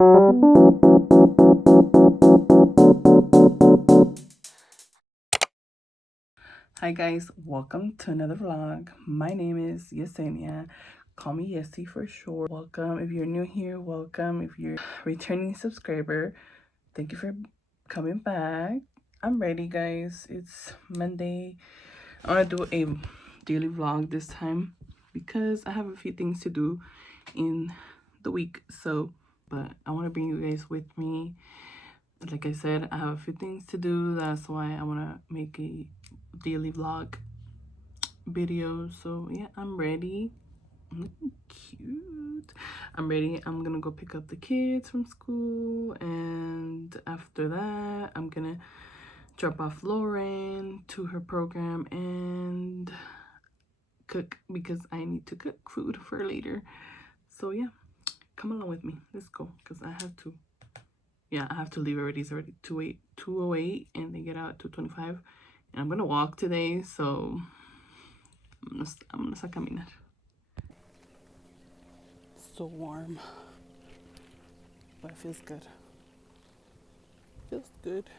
Hi guys, welcome to another vlog. My name is Yesenia. Call me Yessie for short. Welcome if you're new here. Welcome if you're returning subscriber. Thank you for coming back. I'm ready, guys. It's Monday. I want to do a daily vlog this time because I have a few things to do in the week. But I want to bring you guys with me. Like I said, I have a few things to do. That's why I want to make a daily vlog video. So yeah, I'm ready. I'm looking cute. I'm ready. I'm gonna go pick up the kids from school, and after that I'm gonna drop off Loren to her program and cook because I need to cook food for later. So yeah, come along with me. Let's go, because I have to leave already. It's already 2:08 and they get out at 2:25, and I'm gonna walk today, so I'm gonna start caminar. So warm, but it feels good. Feels good.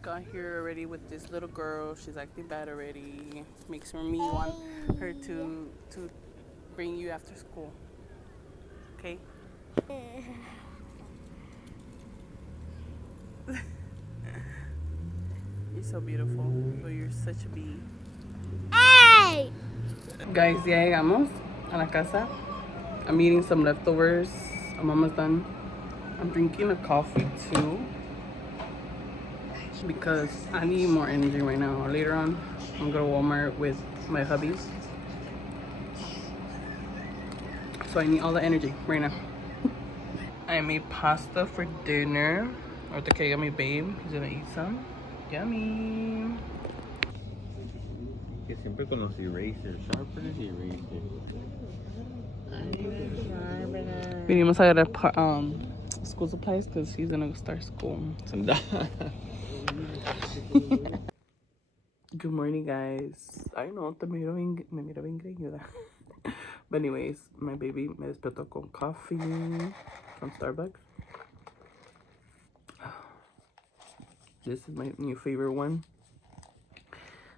Got here already with this little girl. She's acting bad already. Makes me want her to bring you after school. Okay? You're so beautiful, but you're such a bee. Hey! Guys, ya llegamos a la casa. I'm eating some leftovers. I'm almost done. I'm drinking a coffee too because I need more energy right now. Later on, I'm going to Walmart with my hubby. So I need all the energy right now. I made pasta for dinner. Or the yummy babe. He's gonna eat some. Yummy. Que siempre con los erasers, sharpeners y erasers. Venimos a agarrar school supplies because he's gonna start school. So. Good morning, guys. I know, me miro bien greñuda. But anyways, my baby me despertó con coffee from Starbucks. This is my new favorite one.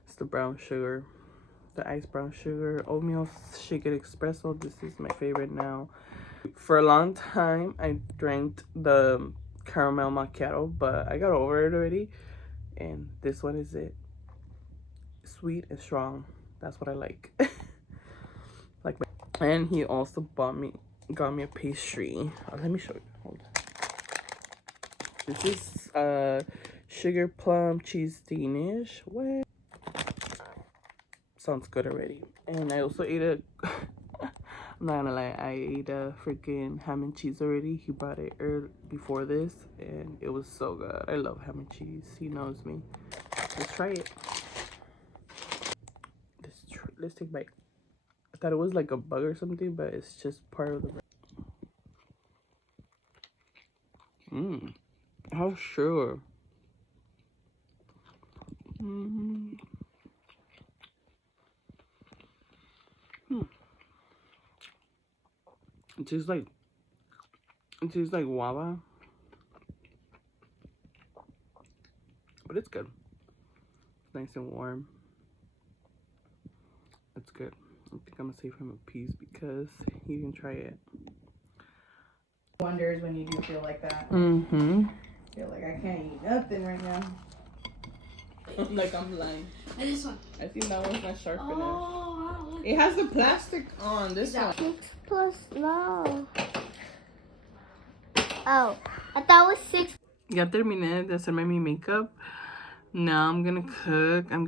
It's the brown sugar, the iced brown sugar, oatmeal shaken espresso. This is my favorite now. For a long time, I drank the caramel macchiato, but I got over it already. And this one is it. Sweet and strong. That's what I like. And he also got me a pastry. Let me show you. Hold on. This is sugar plum cheese Danish. What? Sounds good already. And I also ate a I'm not gonna lie, I ate a freaking ham and cheese already. He brought it before this and it was so good. I love ham and cheese. He knows me. Let's try it. Let's take a bite. I thought it was like a bug or something, but it's just part of the how sure. It tastes like guava, but it's good. It's nice and warm. It's good. I think I'm gonna save him a piece because he can try it. Wonders when you do feel like that. Feel like I can't eat nothing right now. Like I'm blind. And this one. I think that one's not sharp enough. Oh, It has the plastic on this one. 6 plus no. Oh, I thought it was 6. Ya terminé de hacerme mi makeup. Now I'm gonna cook. I'm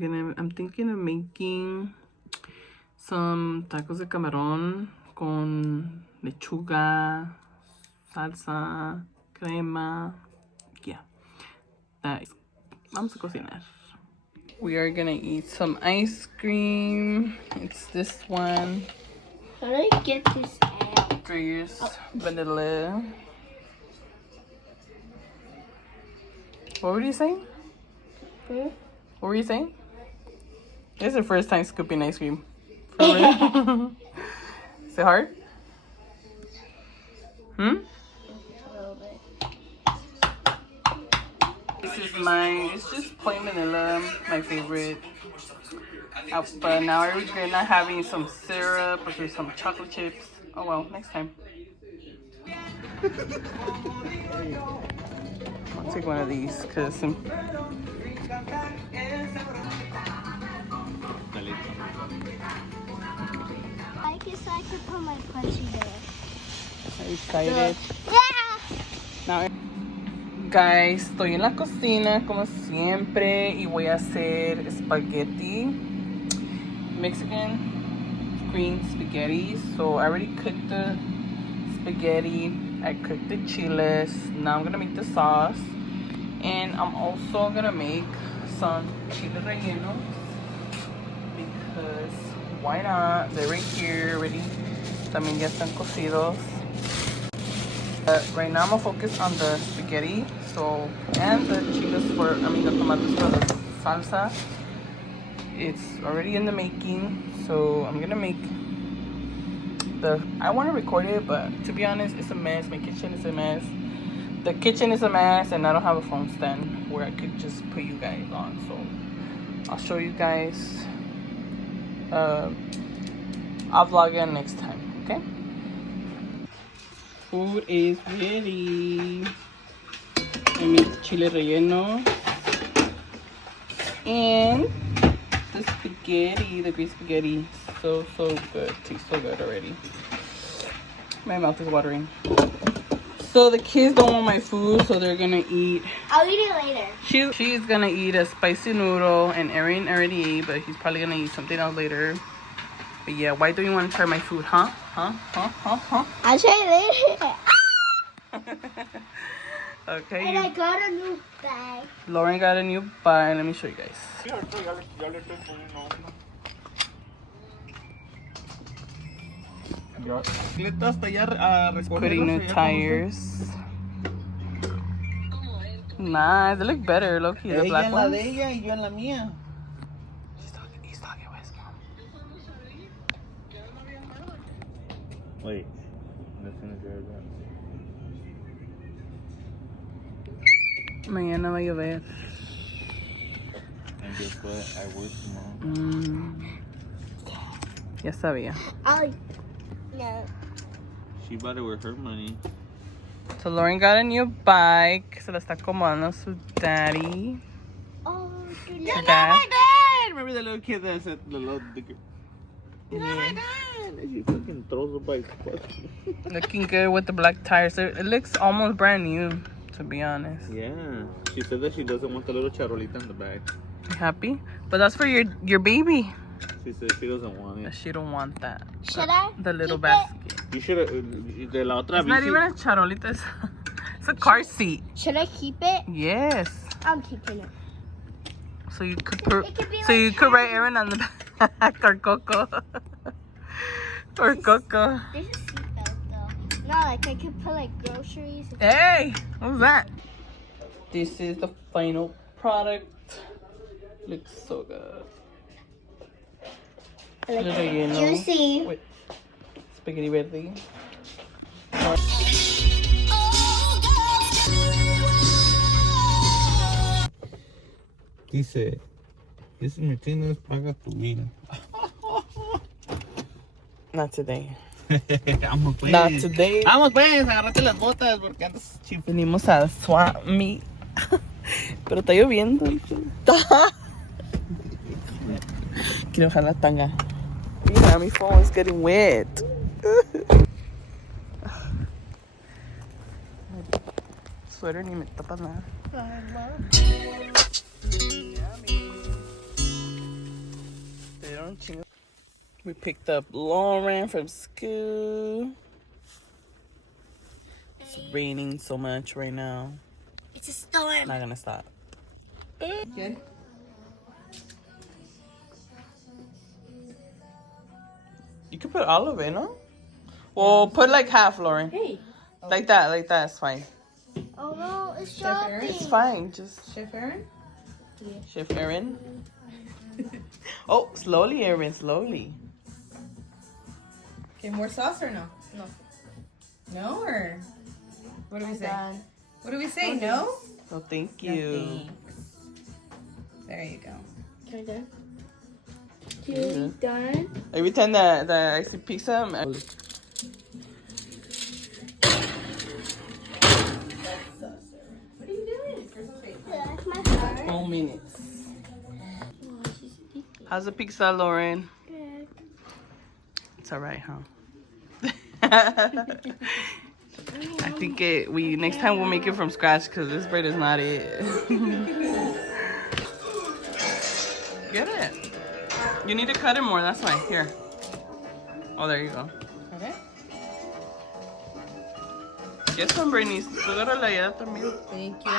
thinking of making some tacos de camarón con lechuga, salsa, crema. Yeah, vamos a cocinar. We are gonna eat some ice cream. It's this one. How do I get this out? Freeze vanilla. What were you saying? Hmm? What were you saying? This is the first time scooping ice cream. For real? Is it hard? A little bit. This is mine. It's just plain vanilla, my favorite. But now I regret not having some syrup or some chocolate chips. Oh well, next time. I'll take one of these because I guess I could put my plushie there. I'm excited. Yeah! Now, guys, estoy en la cocina como siempre y voy a hacer spaghetti, Mexican green spaghetti. So I already cooked the spaghetti. I cooked the chiles. Now I'm gonna make the sauce, and I'm also gonna make some chile rellenos because why not? They're right here already. También ya están cocidos. Right now I'm gonna focus on the spaghetti, so and the chiles the tomatoes for the salsa. It's already in the making, so I'm gonna make I want to record it, but to be honest, it's a mess. My kitchen is a mess. The kitchen is a mess, and I don't have a phone stand where I could just put you guys on. So I'll show you guys. I'll vlog it next time. Okay. Food is ready. I made chile relleno and the spaghetti, the green spaghetti. So good. Tastes so good already. My mouth is watering. So the kids don't want my food, so they're gonna eat. I'll eat it later. She's gonna eat a spicy noodle, and Aaron already ate, but he's probably gonna eat something else later. But yeah, why don't you want to try my food, huh? I'll try it later. Okay. And I got a new bag. Loren got a new bag. Let me show you guys. Putting new tires. Nice. They look better, low-key. The black ones. He's talking with his mom. Wait. Listen to that. Mañana va a llover. And guess what? I work tomorrow. Ya sabía. Oh, no. She bought it with her money. So Loren got a new bike. Se la está acomodando su daddy. Oh, Your You're not dad. my dad! Remember the little kid that said the little... You're not my dad! And she fucking throws the bike. Looking good with the black tires. It looks almost brand new, to be honest. Yeah. She said that she doesn't want the little charolita in the back. You happy? But that's for your baby. She said she doesn't want it. She don't want that. Should I? The little keep basket. You should have... De la otra It's not bici- even a charolita. It's a car seat. Should I keep it? Yes. I'm keeping it. So you could It could be so like you could write Aaron on the back or Coco. Or Coco. There's a seatbelt though. No, like I could put like groceries. Hey, what was that? This is the final product. Looks so good. Like Little yellow. juicy. With spaghetti verde. Dice, ese metiendo paga tu vida. Not today. Vamos pues. Not today. Vamos pues, agárrate las botas porque andas chifo. Venimos a swap meet. Pero está lloviendo. Quiero bajar la tanga. Mira, mi phone is getting wet. Sweater ni me tapa nada. We picked up Loren from school. It's raining so much right now. It's a storm. Not gonna stop. Good. You could put all of it, no? Well, put like half, Loren. Hey. Like that, it's fine. Oh no, it's Chef Aaron? dropping. It's fine, just Chef Aaron? Chef Aaron. Oh, slowly, Aaron, slowly. Okay, more sauce or no? No. No, or what do we say? Done. What do we say? Okay. No? Oh, thank No, you. thanks. There you go. Okay, done. Yeah. Done. Every time that I see pizza, What are you doing? That's my heart. 4 minutes. Oh, she's sticky. How's the pizza, Lauren? Good. It's alright, huh? I think next time we'll make it from scratch because this bread is not it. Get it. You need to cut it more, that's why. Here. Oh, there you go. Okay. Get some, Bernice. Tú agárrala ya también. Thank you.